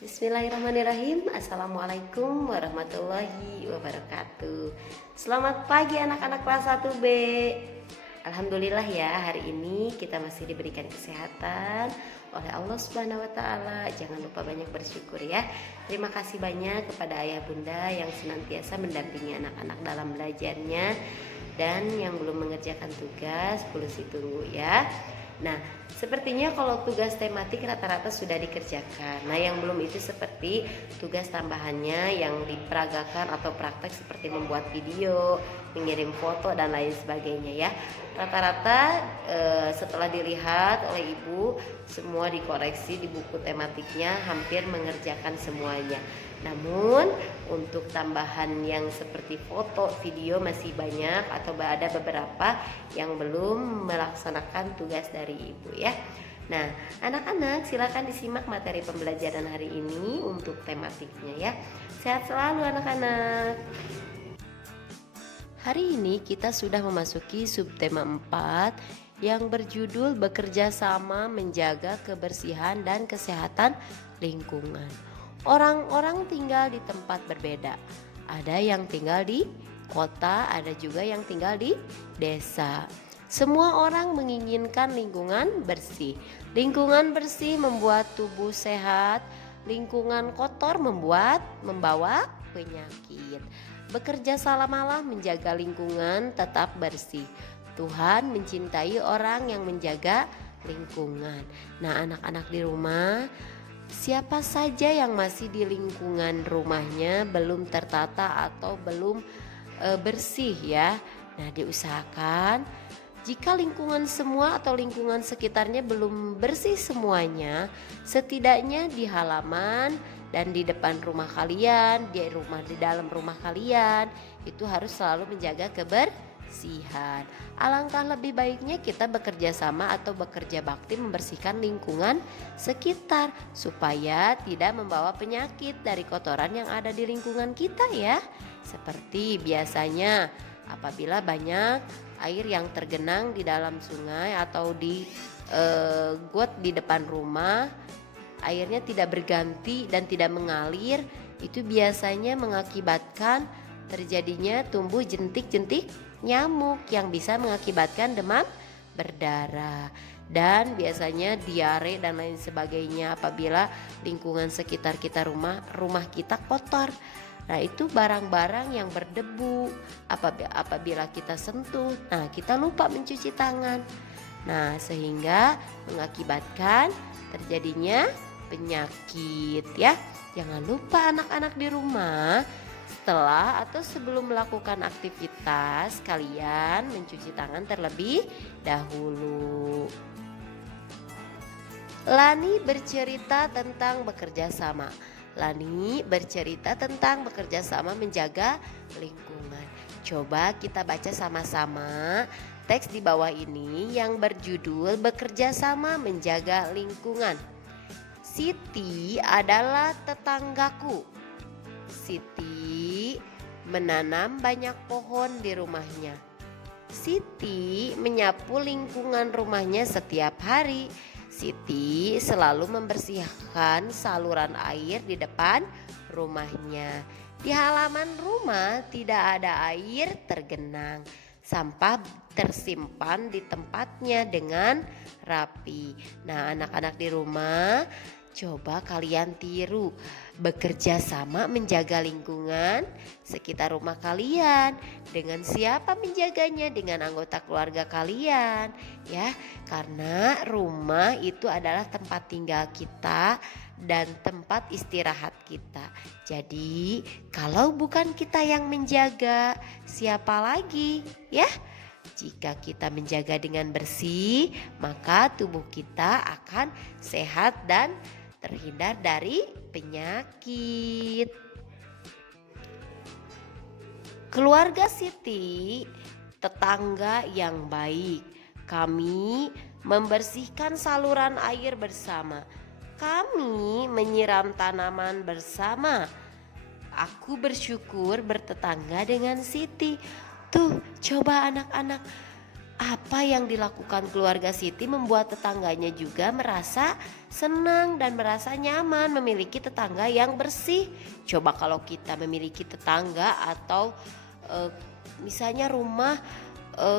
Bismillahirrahmanirrahim. Assalamualaikum warahmatullahi wabarakatuh. Selamat pagi anak-anak kelas 1B. Alhamdulillah ya, hari ini kita masih diberikan kesehatan oleh Allah Subhanahu wa taala. Jangan lupa banyak bersyukur ya. Terima kasih banyak kepada ayah bunda yang senantiasa mendampingi anak-anak dalam belajarnya, dan yang belum mengerjakan tugas polisi tunggu ya. Nah, sepertinya kalau tugas tematik rata-rata sudah dikerjakan. Nah, yang belum itu seperti tugas tambahannya yang diperagakan atau praktek seperti membuat video, mengirim foto dan lain sebagainya ya. Rata-rata setelah dilihat oleh ibu, semua dikoreksi di buku tematiknya, hampir mengerjakan semuanya. Namun untuk tambahan yang seperti foto, video masih banyak atau ada beberapa yang belum melaksanakan tugas dari ibu ya. Nah, anak-anak silakan disimak materi pembelajaran hari ini untuk tematiknya ya. Sehat selalu anak-anak. Hari ini kita sudah memasuki subtema 4 yang berjudul bekerja sama menjaga kebersihan dan kesehatan lingkungan. Orang-orang tinggal di tempat berbeda. Ada yang tinggal di kota, ada juga yang tinggal di desa. Semua orang menginginkan lingkungan bersih. Lingkungan bersih membuat tubuh sehat. Lingkungan kotor membawa penyakit. Bekerja samalah menjaga lingkungan tetap bersih. Tuhan mencintai orang yang menjaga lingkungan. Nah, anak-anak di rumah, siapa saja yang masih di lingkungan rumahnya belum tertata atau belum bersih ya. Nah, diusahakan jika lingkungan semua atau lingkungan sekitarnya belum bersih semuanya, setidaknya di halaman dan di depan rumah kalian, di dalam rumah kalian, itu harus selalu menjaga kebersihan. Alangkah lebih baiknya kita bekerja sama atau bekerja bakti membersihkan lingkungan sekitar supaya tidak membawa penyakit dari kotoran yang ada di lingkungan kita ya. Seperti biasanya apabila banyak air yang tergenang di dalam sungai atau di got di depan rumah, airnya tidak berganti dan tidak mengalir, itu biasanya mengakibatkan terjadinya tumbuh jentik-jentik nyamuk yang bisa mengakibatkan demam berdarah dan biasanya diare dan lain sebagainya apabila lingkungan sekitar kita rumah kita kotor. Nah, itu barang-barang yang berdebu apabila kita sentuh, nah kita lupa mencuci tangan. Nah, sehingga mengakibatkan terjadinya penyakit ya. Jangan lupa anak-anak di rumah, setelah atau sebelum melakukan aktivitas kalian mencuci tangan terlebih dahulu. Lani bercerita tentang bekerja sama. Lani bercerita tentang bekerja sama menjaga lingkungan. Coba kita baca sama-sama teks di bawah ini yang berjudul bekerja sama menjaga lingkungan. Siti adalah tetanggaku. Siti menanam banyak pohon di rumahnya. Siti menyapu lingkungan rumahnya setiap hari. Siti selalu membersihkan saluran air di depan rumahnya. Di halaman rumah tidak ada air tergenang. Sampah tersimpan di tempatnya dengan rapi. Nah, anak-anak di rumah, coba kalian tiru bekerja sama menjaga lingkungan sekitar rumah kalian. Dengan siapa menjaganya? Dengan anggota keluarga kalian ya. Karena rumah itu adalah tempat tinggal kita dan tempat istirahat kita. Jadi kalau bukan kita yang menjaga, siapa lagi ya? Jika kita menjaga dengan bersih, maka tubuh kita akan sehat dan terhindar dari penyakit. Keluarga Siti tetangga yang baik. Kami membersihkan saluran air bersama. Kami menyiram tanaman bersama. Aku bersyukur bertetangga dengan Siti. Tuh, coba anak-anak, Apa yang dilakukan keluarga Siti membuat tetangganya juga merasa senang dan merasa nyaman memiliki tetangga yang bersih. Coba kalau kita memiliki tetangga atau eh, misalnya rumah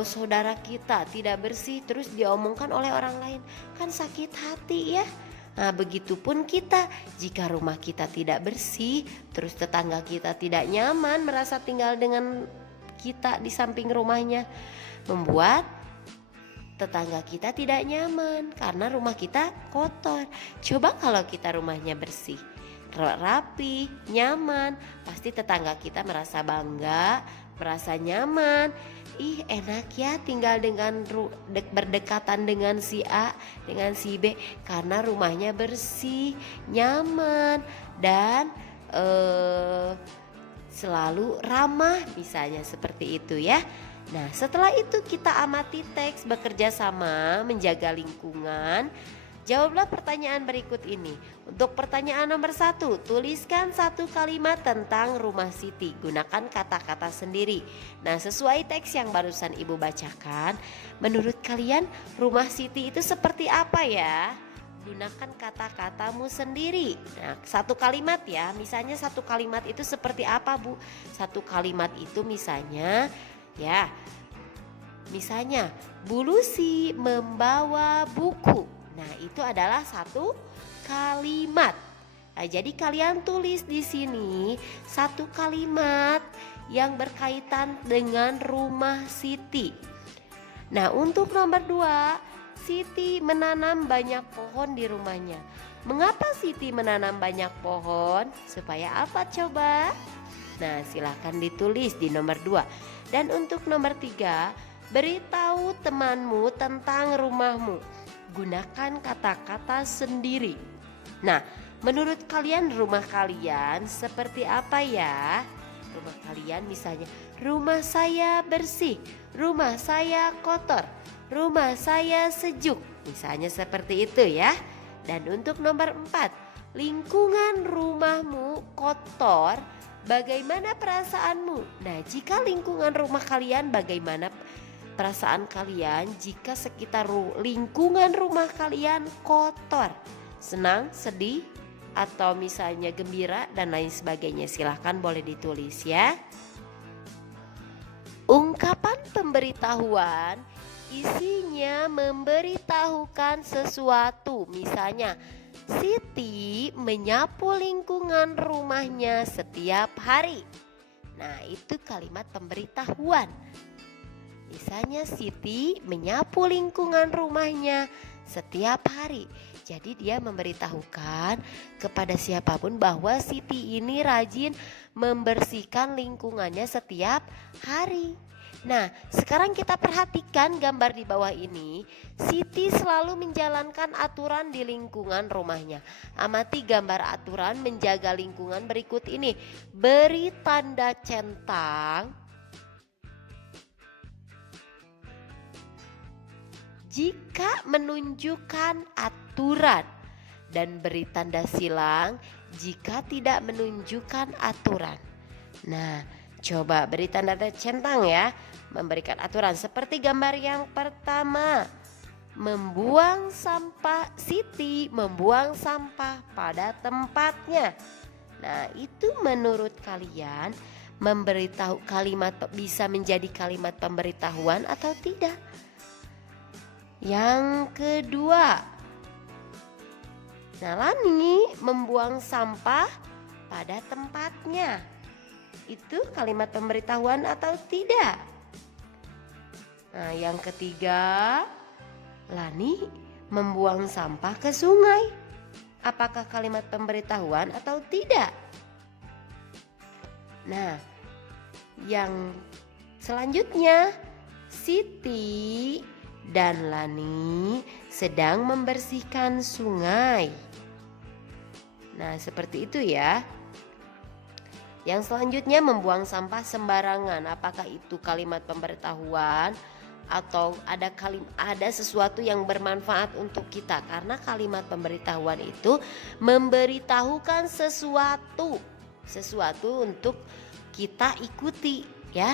saudara kita tidak bersih terus diomongkan oleh orang lain, kan sakit hati ya. Nah, begitupun kita, jika rumah kita tidak bersih, terus tetangga kita tidak nyaman merasa tinggal dengan kita di samping rumahnya, membuat tetangga kita tidak nyaman karena rumah kita kotor. Coba kalau kita rumahnya bersih, rapi, nyaman, pasti tetangga kita merasa bangga, merasa nyaman. Ih, enak ya tinggal dengan berdekatan dengan si A, dengan si B karena rumahnya bersih, nyaman dan selalu ramah, misalnya seperti itu ya. Nah, setelah itu kita amati teks bekerja sama menjaga lingkungan. Jawablah pertanyaan berikut ini. Untuk pertanyaan nomor 1, tuliskan satu kalimat tentang rumah Siti. Gunakan kata-kata sendiri. Nah, sesuai teks yang barusan Ibu bacakan, menurut kalian rumah Siti itu seperti apa ya? Gunakan kata-katamu sendiri. Nah, satu kalimat ya. Misalnya satu kalimat itu seperti apa, Bu? Satu kalimat itu misalnya ya. Misalnya, Bu Lucy membawa buku. Nah, itu adalah satu kalimat. Nah, jadi kalian tulis di sini satu kalimat yang berkaitan dengan rumah Siti. Nah, untuk nomor 2, Siti menanam banyak pohon di rumahnya. Mengapa Siti menanam banyak pohon? Supaya apa coba? Nah, silahkan ditulis di nomor 2. Dan untuk nomor 3, beritahu temanmu tentang rumahmu. Gunakan kata-kata sendiri. Nah, menurut kalian rumah kalian seperti apa ya? Rumah kalian misalnya, rumah saya bersih, rumah saya kotor, rumah saya sejuk. Misalnya seperti itu ya. Dan untuk nomor 4, lingkungan rumahmu kotor, bagaimana perasaanmu? Nah, jika lingkungan rumah kalian, bagaimana perasaan kalian jika sekitar lingkungan rumah kalian kotor? Senang, sedih, atau misalnya gembira dan lain sebagainya? Silahkan boleh ditulis ya. Ungkapan pemberitahuan isinya memberitahukan sesuatu. Misalnya, Siti menyapu lingkungan rumahnya setiap hari. Nah, itu kalimat pemberitahuan. Misalnya Siti menyapu lingkungan rumahnya setiap hari. Jadi dia memberitahukan kepada siapapun bahwa Siti ini rajin membersihkan lingkungannya setiap hari. Nah, sekarang kita perhatikan gambar di bawah ini. Siti selalu menjalankan aturan di lingkungan rumahnya. Amati gambar aturan menjaga lingkungan berikut ini. Beri tanda centang jika menunjukkan aturan dan beri tanda silang jika tidak menunjukkan aturan. Nah, coba beri tanda centang ya, memberikan aturan seperti gambar yang pertama. Membuang sampah, Siti membuang sampah pada tempatnya. Nah, itu menurut kalian memberitahu kalimat bisa menjadi kalimat pemberitahuan atau tidak? Yang kedua, Nalani membuang sampah pada tempatnya. Itu kalimat pemberitahuan atau tidak? Nah, yang ketiga, Lani membuang sampah ke sungai. Apakah kalimat pemberitahuan atau tidak? Nah, yang selanjutnya, Siti dan Lani sedang membersihkan sungai. Nah, seperti itu ya. Yang selanjutnya, membuang sampah sembarangan. Apakah itu kalimat pemberitahuan atau ada sesuatu yang bermanfaat untuk kita? Karena kalimat pemberitahuan itu memberitahukan sesuatu untuk kita ikuti ya.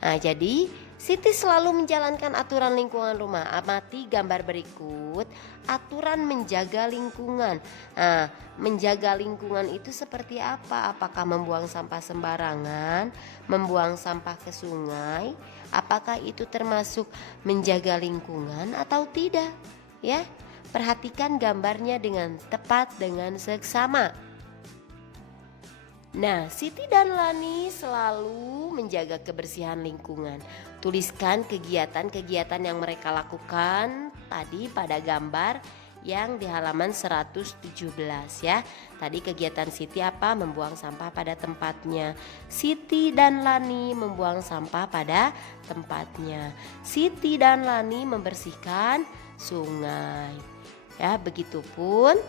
Nah, jadi Siti selalu menjalankan aturan lingkungan rumah. Amati gambar berikut. Aturan menjaga lingkungan. Nah, menjaga lingkungan itu seperti apa? Apakah membuang sampah sembarangan, membuang sampah ke sungai? Apakah itu termasuk menjaga lingkungan atau tidak? Ya, perhatikan gambarnya dengan tepat dengan seksama. Nah, Siti dan Lani selalu menjaga kebersihan lingkungan. Tuliskan kegiatan-kegiatan yang mereka lakukan tadi pada gambar yang di halaman 117 ya. Tadi kegiatan Siti apa? Membuang sampah pada tempatnya. Siti dan Lani membuang sampah pada tempatnya. Siti dan Lani membersihkan sungai. Ya, begitupun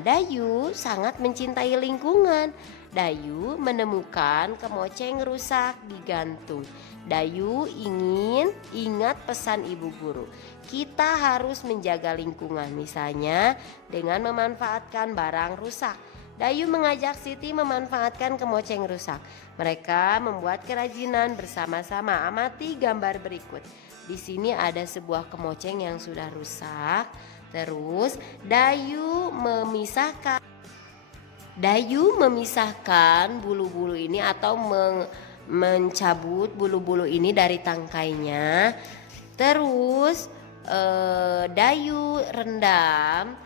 Dayu sangat mencintai lingkungan. Dayu menemukan kemoceng rusak digantung. Dayu ingin ingat pesan ibu guru. Kita harus menjaga lingkungan, misalnya dengan memanfaatkan barang rusak. Dayu mengajak Siti memanfaatkan kemoceng rusak. Mereka membuat kerajinan bersama-sama. Amati gambar berikut. Di sini ada sebuah kemoceng yang sudah rusak. Terus Dayu memisahkan bulu-bulu ini atau mencabut bulu-bulu ini dari tangkainya. Terus Dayu rendam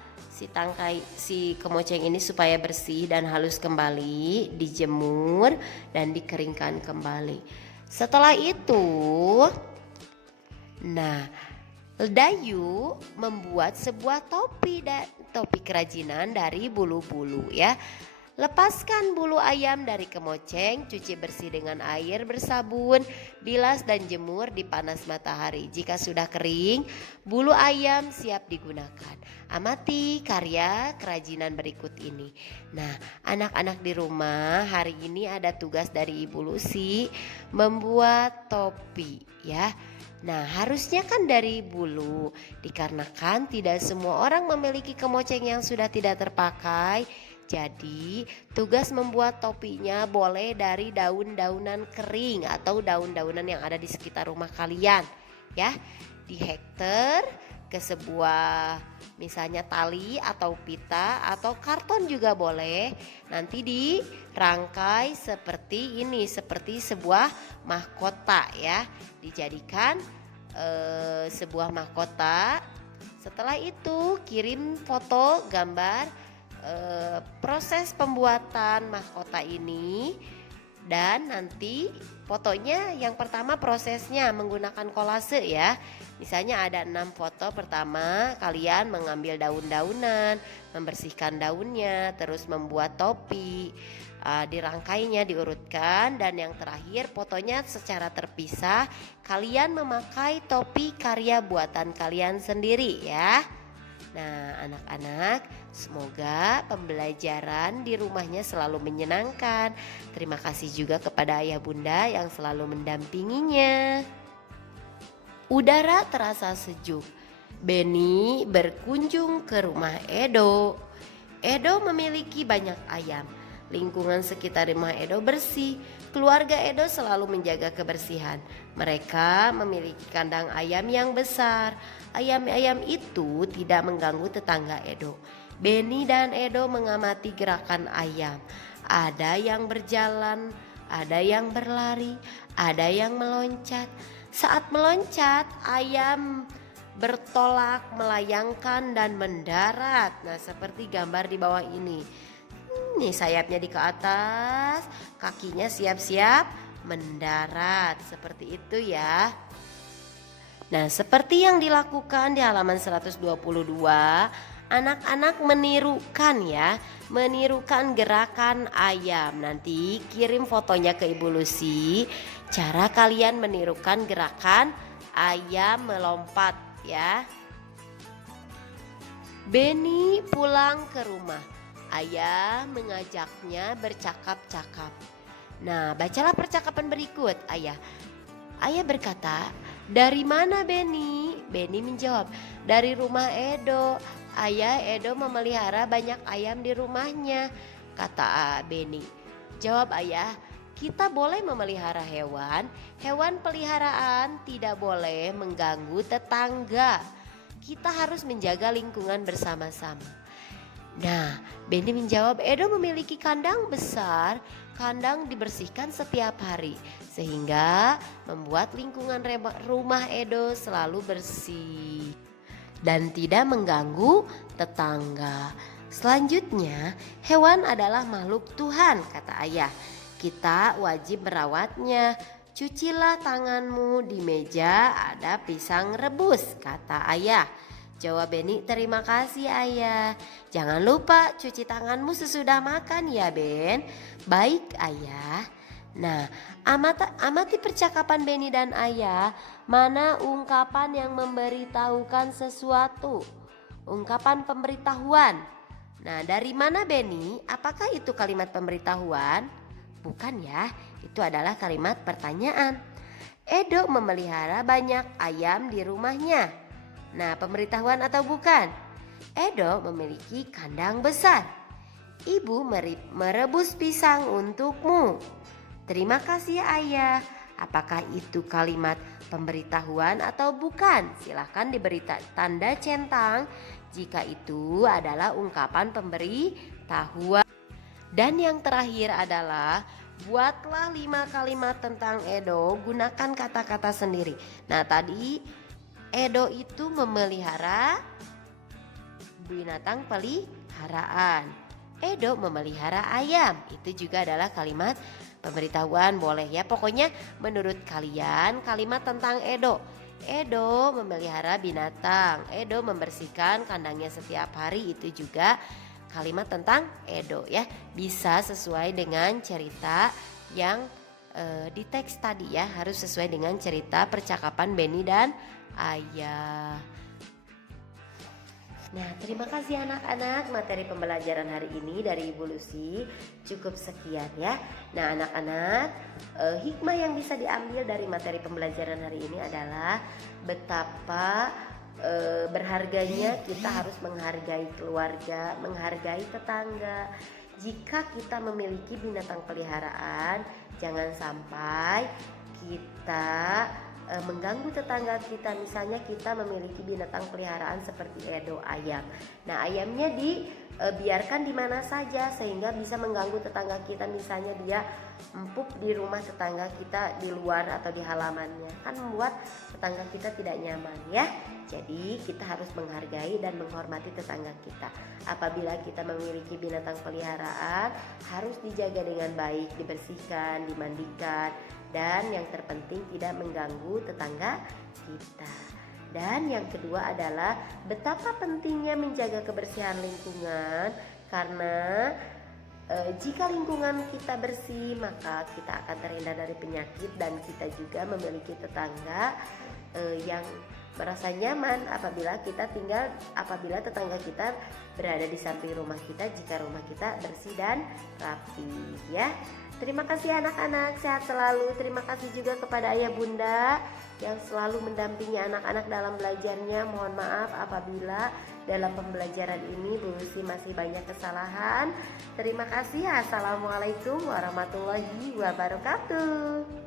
si kemoceng ini supaya bersih dan halus kembali, dijemur dan dikeringkan kembali. Setelah itu, Dayu membuat sebuah topi kerajinan dari bulu-bulu ya. Lepaskan bulu ayam dari kemoceng, cuci bersih dengan air bersabun, bilas dan jemur di panas matahari. Jika sudah kering, bulu ayam siap digunakan. Amati karya kerajinan berikut ini. Nah, anak-anak di rumah hari ini ada tugas dari Ibu Lucy membuat topi ya. Nah, harusnya kan dari bulu, dikarenakan tidak semua orang memiliki kemoceng yang sudah tidak terpakai. Jadi, tugas membuat topinya boleh dari daun-daunan kering atau daun-daunan yang ada di sekitar rumah kalian, ya. Dihektar ke sebuah misalnya tali atau pita atau karton juga boleh. Nanti dirangkai seperti ini, seperti sebuah mahkota ya. Dijadikan sebuah mahkota. Setelah itu kirim foto gambar proses pembuatan mahkota ini, dan nanti fotonya yang pertama prosesnya menggunakan kolase ya. Misalnya ada 6 foto. Pertama kalian mengambil daun-daunan, membersihkan daunnya, terus membuat topi, dirangkainya, diurutkan, dan yang terakhir fotonya secara terpisah. Kalian memakai topi karya buatan kalian sendiri ya. Nah, anak-anak, semoga pembelajaran di rumahnya selalu menyenangkan. Terima kasih juga kepada ayah bunda yang selalu mendampinginya. Udara terasa sejuk. Benny berkunjung ke rumah Edo. Edo memiliki banyak ayam. Lingkungan sekitar rumah Edo bersih. Keluarga Edo selalu menjaga kebersihan. Mereka memiliki kandang ayam yang besar. Ayam-ayam itu tidak mengganggu tetangga Edo. Benny dan Edo mengamati gerakan ayam. Ada yang berjalan, ada yang berlari, ada yang meloncat. Saat meloncat, ayam bertolak, melayangkan dan mendarat. Nah, seperti gambar di bawah ini. Nih sayapnya di ke atas, kakinya siap-siap mendarat. Seperti itu ya. Nah, seperti yang dilakukan di halaman 122, anak-anak menirukan gerakan ayam. Nanti kirim fotonya ke Ibu Lucy. Cara kalian menirukan gerakan ayam melompat ya. Benny pulang ke rumah. Ayah mengajaknya bercakap-cakap. Nah, bacalah percakapan berikut, Ayah. Ayah berkata, "Dari mana Benny?" Benny menjawab, "Dari rumah Edo. Ayah, Edo memelihara banyak ayam di rumahnya," kata Benny. Jawab ayah, Kita boleh memelihara hewan, hewan peliharaan tidak boleh mengganggu tetangga. Kita harus menjaga lingkungan bersama-sama. Nah, Benny menjawab, Edo memiliki kandang besar, kandang dibersihkan setiap hari, sehingga membuat lingkungan rumah Edo selalu bersih dan tidak mengganggu tetangga. Selanjutnya, hewan adalah makhluk Tuhan, kata ayah. Kita wajib merawatnya. Cucilah tanganmu, di meja ada pisang rebus, kata ayah. Jawab Benny, terima kasih ayah. Jangan lupa cuci tanganmu sesudah makan ya Ben. Baik ayah. Nah, amati percakapan Benny dan ayah. Mana ungkapan yang memberitahukan sesuatu? Ungkapan pemberitahuan. Nah, dari mana Benny? Apakah itu kalimat pemberitahuan? Bukan ya, itu adalah kalimat pertanyaan. Edo memelihara banyak ayam di rumahnya. Nah, pemberitahuan atau bukan? Edo memiliki kandang besar. Ibu merebus pisang untukmu. Terima kasih ayah. Apakah itu kalimat pemberitahuan atau bukan? Silahkan diberi tanda centang jika itu adalah ungkapan pemberitahuan. Dan yang terakhir adalah buatlah 5 kalimat tentang Edo, gunakan kata-kata sendiri. Nah, tadi Edo itu memelihara binatang peliharaan. Edo memelihara ayam. Itu juga adalah kalimat pemberitahuan, boleh ya. Pokoknya menurut kalian kalimat tentang Edo. Edo memelihara binatang. Edo membersihkan kandangnya setiap hari. Itu juga kalimat tentang Edo ya. Bisa sesuai dengan cerita yang di teks tadi ya. Harus sesuai dengan cerita percakapan Benny dan ayah. Nah, terima kasih anak-anak, materi pembelajaran hari ini dari Ibu Lucy cukup sekian ya. Nah anak-anak, hikmah yang bisa diambil dari materi pembelajaran hari ini adalah betapa berharganya kita harus menghargai keluarga, menghargai tetangga. Jika kita memiliki binatang peliharaan, jangan sampai kita mengganggu tetangga kita. Misalnya kita memiliki binatang peliharaan seperti Edo, ayam. Nah, ayamnya dibiarkan di mana saja sehingga bisa mengganggu tetangga kita. Misalnya dia empuk di rumah tetangga kita di luar atau di halamannya, kan membuat tetangga kita tidak nyaman ya. Jadi kita harus menghargai dan menghormati tetangga kita. Apabila kita memiliki binatang peliharaan, harus dijaga dengan baik, dibersihkan, dimandikan, dan yang terpenting tidak mengganggu tetangga kita. Dan yang kedua adalah betapa pentingnya menjaga kebersihan lingkungan, karena jika lingkungan kita bersih maka kita akan terhindar dari penyakit, dan kita juga memiliki tetangga yang merasa nyaman apabila tetangga kita berada di samping rumah kita, jika rumah kita bersih dan rapi ya. Terima kasih anak-anak, sehat selalu. Terima kasih juga kepada ayah bunda yang selalu mendampingi anak-anak dalam belajarnya. Mohon maaf apabila dalam pembelajaran ini Bu Lucy masih banyak kesalahan. Terima kasih. Assalamualaikum warahmatullahi wabarakatuh.